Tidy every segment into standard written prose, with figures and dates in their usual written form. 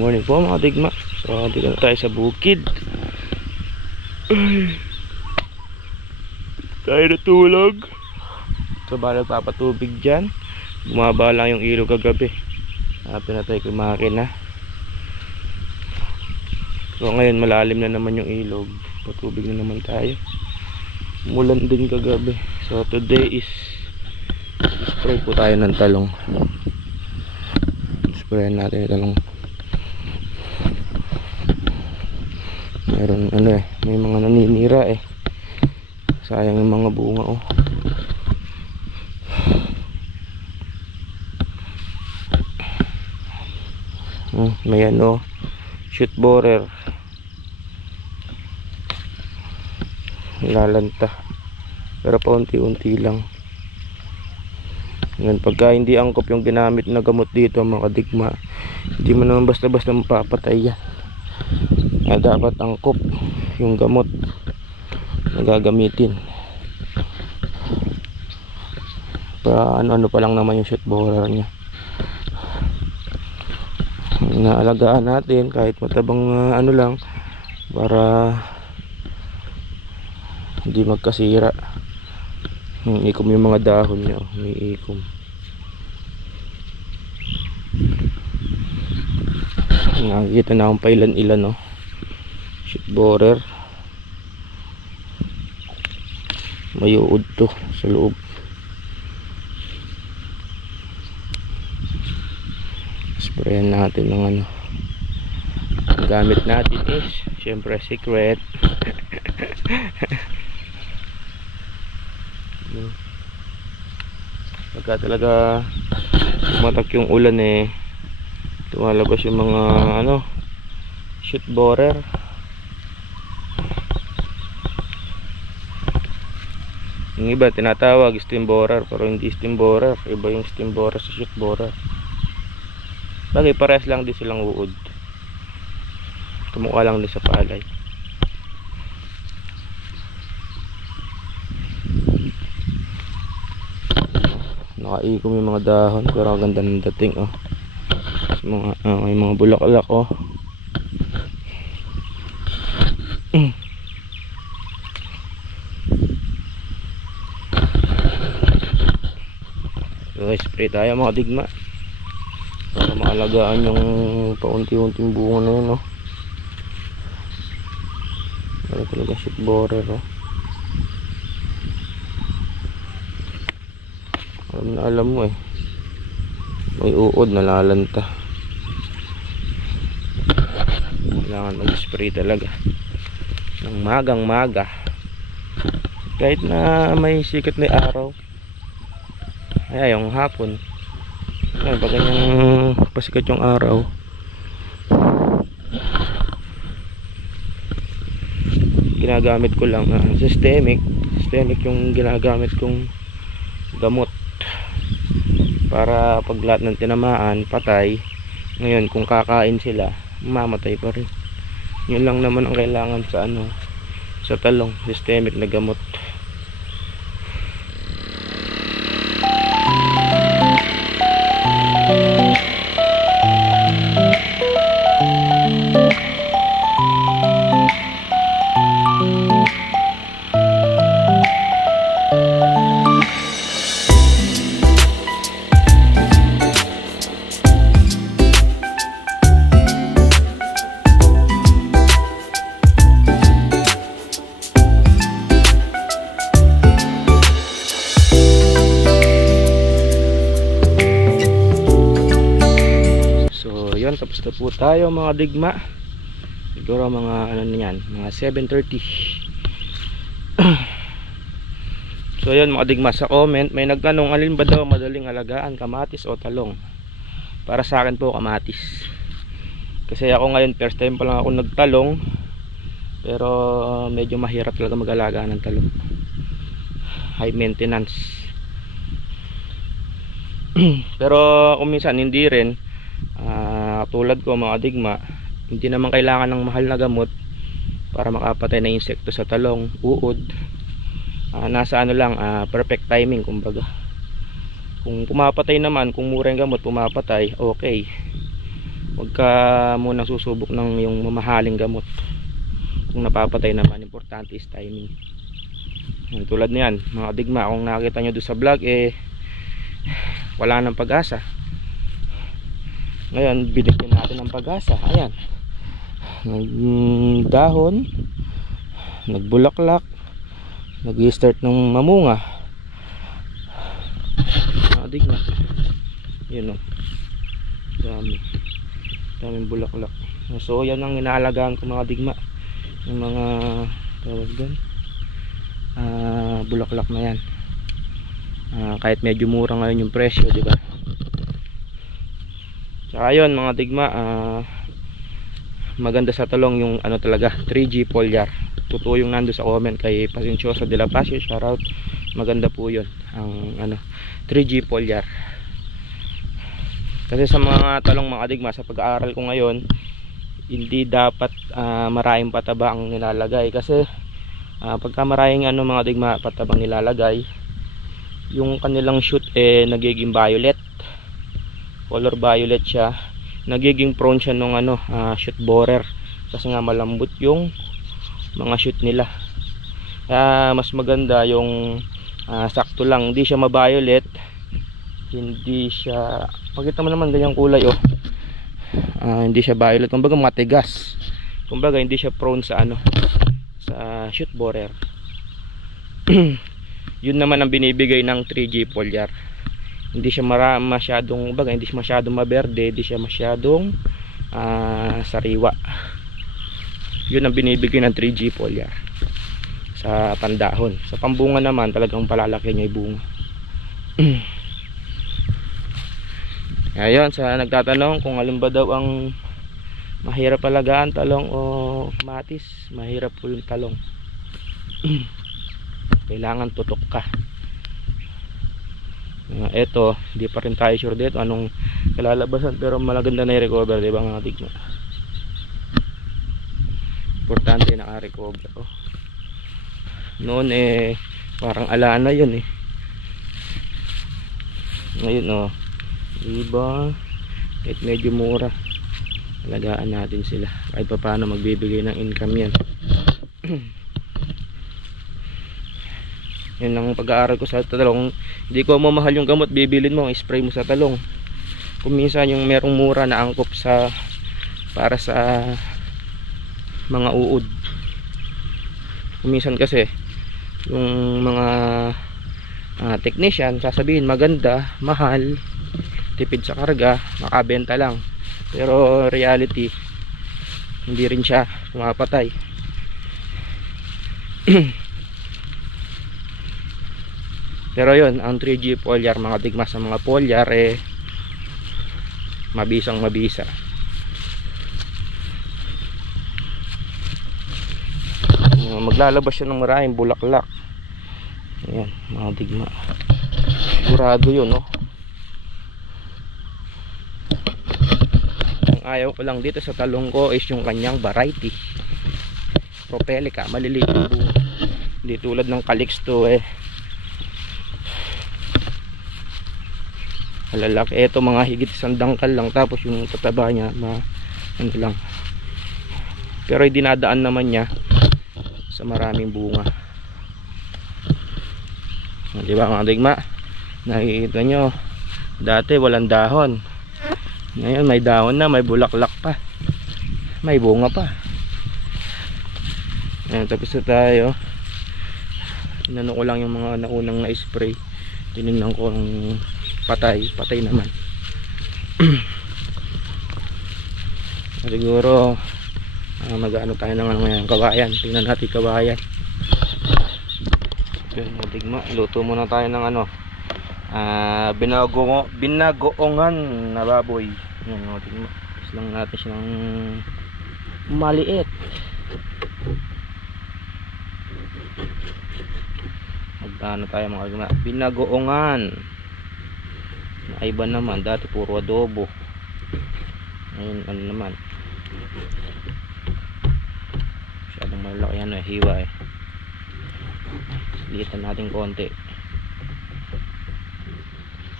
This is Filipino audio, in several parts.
Morning po mga digma. So dito na tayo sa bukid. Tayo natulog. So bala papatubig dyan. Bumaba lang yung ilog kagabi. Hapin na tayo kumakina. So ngayon malalim na naman yung ilog. Patubig na naman tayo. Umulan din kagabi. So today is spray po tayo ng talong. Sprayan natin yung talong. Meron may mga naninira sayang yung mga bunga may shoot borer lalanta pero paunti-unti lang. Ngayon pagka hindi angkop yung ginamit na gamot dito mga digma, hindi mo naman basta-basta mapapatay yan. Dapat angkop yung gamot na gagamitin. Pa ano pa lang naman yung shoot borer nya. Inaalagaan natin kahit matabang lang para hindi magkasira. Ikom yung mga dahon nya, may ikom. Nakikita na akong pailan-ilan shoot borer. May uod to sa loob. Sprayan natin ng ang gamit natin is syempre secret. Pagka talaga matak yung ulan tumalabas yung mga shoot borer. Yung iba tinatawag steam borer pero hindi steam borer, iba yung steam borer sa shoot borer. Bagay parehas lang din silang uod, kumukha lang din sa palay. Nakaikom yung mga dahon pero ang ganda ng dating may mga bulaklak So spray tayo mga digma para maalagaan yung paunti-unting bunga na yun Ano talaga shoot borer alam mo may uod na lalanta. Kailangan mag-spray talaga ng magang maga kahit na may sikat na araw. Ay yung hapon pag ganyang pasikat yung araw, ginagamit ko lang systemic yung ginagamit kong gamot para pag lahat ng tinamaan patay. Ngayon kung kakain sila mamatay pa rin. Yun lang naman ang kailangan sa talong, systemic na gamot. Tapos na po tayo mga digma. Siguro mga mga 7:30. So yun mga digma, sa comment may nagtanong alin ba daw madaling alagaan, kamatis o talong. Para sa akin po kamatis. Kasi ako ngayon first time pa lang ako nagtalong, pero medyo mahirap talaga mag-alaga ng talong. High maintenance. Pero kung minsan hindi rin tulad ko mga digma, hindi naman kailangan ng mahal na gamot para makapatay na insekto sa talong, uod. Nasa perfect timing kumbaga. Kung pumapatay naman, kung mura yung gamot pumapatay, okay. Huwag ka muna susubok ng yung mamahaling gamot. Kung napapatay naman, importante is timing. Tulad niyan mga digma, kung nakita nyo doon sa vlog, wala nang pag-asa. Ngayon binigyan natin ng pag-asa. Ayan, nagdahon, nagbulaklak, nag-start ng mamunga. Mga digma, yun o, daming bulaklak. So yan ang inaalagaan ko mga digma, yung mga tawag doon, bulaklak na yan. Kahit medyo mura ngayon yung presyo, di ba? Tsaka yun mga digma, maganda sa talong yung ano talaga, 3G foliar. Totoo yung nando sa comment kay Pasensyosa de la Pasio, shoutout. Maganda po yun ang ano, 3G foliar. Kasi sa mga talong mga digma, sa pag-aaral ko ngayon, hindi dapat maraming pataba ang nilalagay. Kasi pagka maraming ano mga digma, patabang nilalagay, yung kanilang shoot nagiging violet, color violet siya, nagiging prone siya nung ano, shoot borer, kasi nga malambot yung mga shoot nila. Kaya mas maganda yung sakto lang, hindi siya ma-violet, hindi siya, pakita mo naman ganyang kulay oh, hindi siya violet, kumbaga matigas, kumbaga hindi siya prone sa ano, sa shoot borer. Yun naman ang binibigay ng 3G foliar. Hindi siya masyadong, baga, hindi siya masyadong maberde, hindi siya masyadong sariwa. Yun ang binibigay ng 3G foliar sa pandahon. Sa pambunga naman, talagang palalaki niya yung bunga. Ayun, sa nagtatanong kung alin ba daw ang mahirap alagaan, talong o kamatis, mahirap po yung talong. Kailangan tutok ka. Eto, hindi pa rin tayo sure dito anong kalalabasan, pero malaganda na i-recover, di ba mga digma? Importante na i-recover. Oh. Noon parang ala na yun ngayon diba, kahit medyo mura, alagaan natin sila kahit pa paano magbibigay ng income yan. Yun ang pag-aaral ko sa talong. Hindi ko mamahal yung gamot, bibilin mo, spray mo sa talong. Kung minsan yung merong mura na angkop sa para sa mga uod. Kung minsan kasi yung mga technician sasabihin maganda, mahal, tipid sa karga, makabenta lang. Pero reality, hindi rin siya pumapatay. Pero yun, ang 3G foliar mga digma, sa mga foliar mabisang mabisa. Maglalabas siya ng maraming bulaklak. Ayan mga digma, sigurado yun Ang ayaw ko lang dito sa talong ko is yung kanyang variety Propelica, maliliit yung bunga, hindi tulad ng Calixto malalaki. Ito mga higit isang dangkal lang, tapos yung tataba niya ano lang, pero dinadaan naman niya sa maraming bunga. Di ba mga digma, nakikita nyo dati walang dahon, ngayon may dahon na, may bulaklak pa, may bunga pa. Ayan, tapos na tayo. Inano ko lang yung mga naunang na spray, tinignan ko ang patay naman. Siguro mag-ano tayo ng ngayon, kawayan. Tingnan natin kawayan. Yun, digma, luto muna tayo ng ano, binagoongan na baboy. Yan, digma, tapos lang natin siyang maliit. Magkano tayo mga digma, binagoongan. Iba naman, dati puro adobo. Ngayon ano naman, masyadong malaki yan hiwa litan natin konti.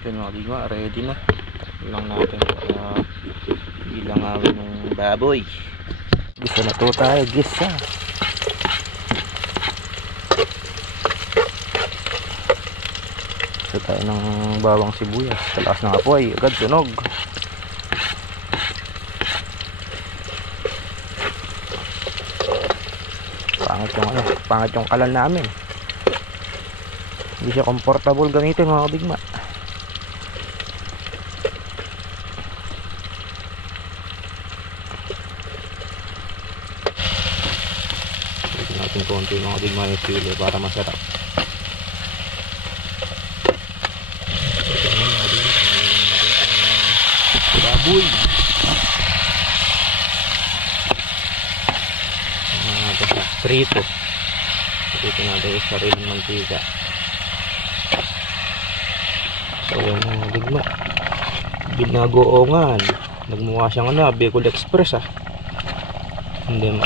Ito mga digma, ready na lang natin Ilangawin ng baboy. Gisa na to tayo, gisa. Gisa tayo ng bawang sibuyas. Talakas ng apoy, agad sunog. Pangit yung kalan namin. Hindi siya comfortable gamitin mga kabigma. Pwede natin konti mga kabigma yung sili para masarap. Baboy. Prito. Prito natin yung sariling mantika. So yung mga digma, binagoongan. Nagmukha siyang Bicol Express Hindi mo.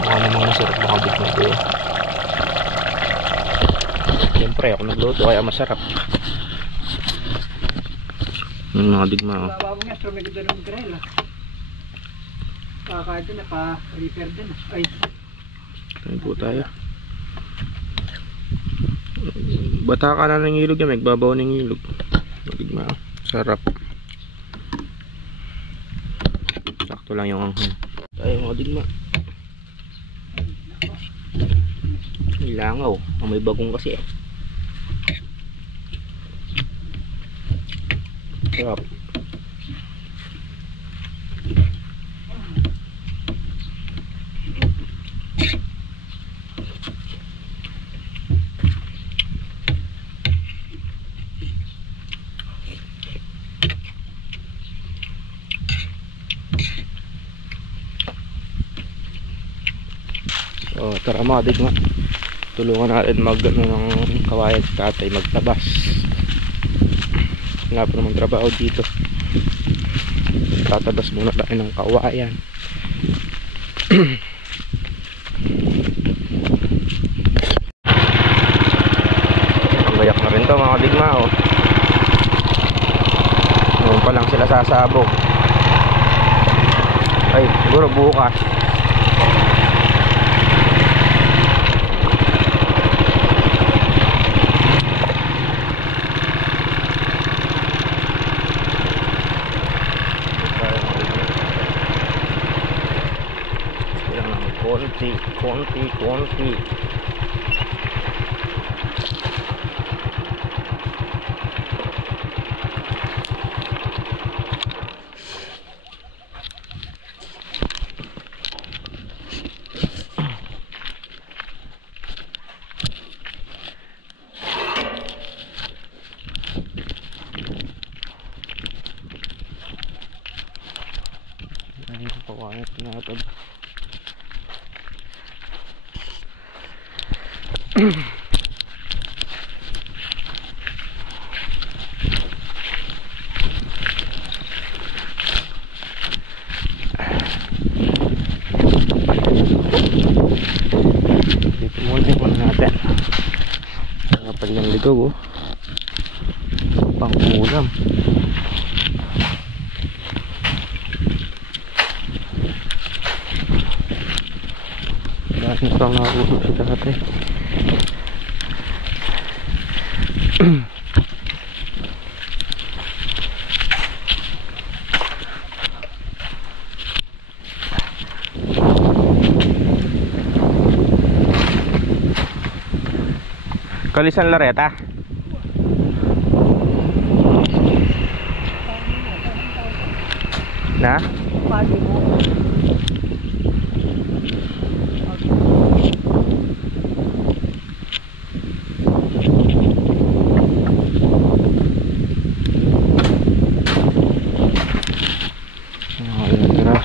Mukha namang masarap mga digma ito Siyempre ako nagluto kaya masarap. Yung mga digma Kahit na pa-repair din. Ay. Tayo po tayo. Bata ka na ng ilog yan. Magbabaw ng ilog. Matigma. Sarap. Sakto lang yung anghang. Tayo mga digma. Ilangaw. May bagong kasi Sarap. So tara mga digma, tulungan natin mag ng kawayan si tatay magtabas. Wala pa namang trabaho dito. Tatabas muna tayo ng kawayan. Panggayak na rin to mga digma Ngayon pa lang sila sasabog. Ay siguro bukas. konti pawangit natin. Dito muna natin. Kapag yung ligaw pang ulam. Dahil pang nakulog si tatay. Kalisan Lareta. Na?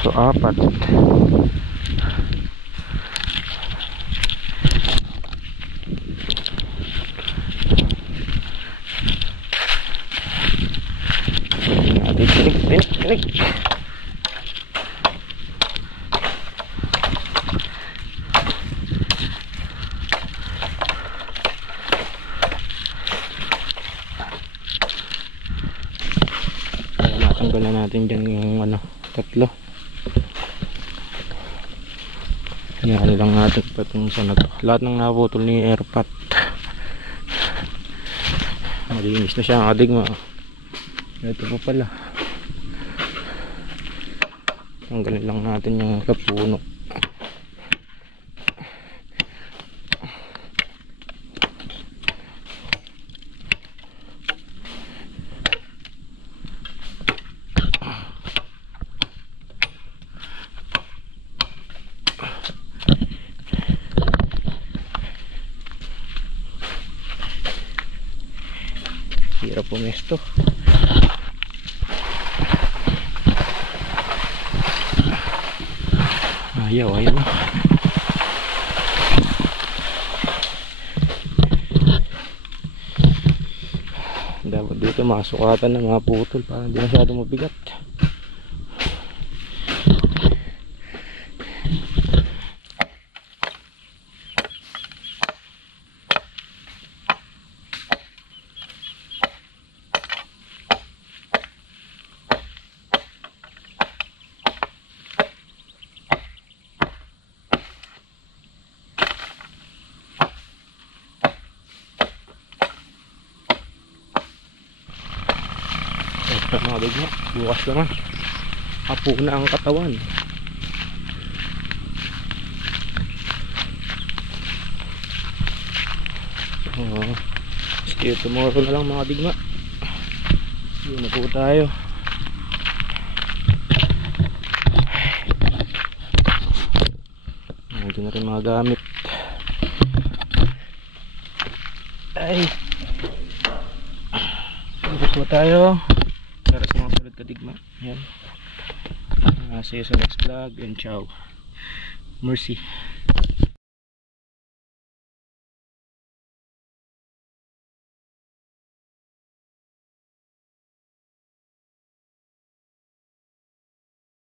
So apat. Klik. natin dyan yung ano, tatlo. Hinahali lang natin patong sa na to. Lahat ng naputol ni airpot. Malinis na siya ang adigma. Ito pa pala. Tanggalin lang natin yung kapuno. Hirap pumesto. Ayaw. Dapat dito masukatan ng mga putol para hindi masyadong mabigat. Mga bagyo, bukas naman apo na ang katawan. See you tomorrow na lang mga digma. Yun na po tayo. Nandiyan na rin mga gamit. Ay, dito po tayo para sa mga sunod kadigma. Yan. See you sa next vlog and ciao. Mercy.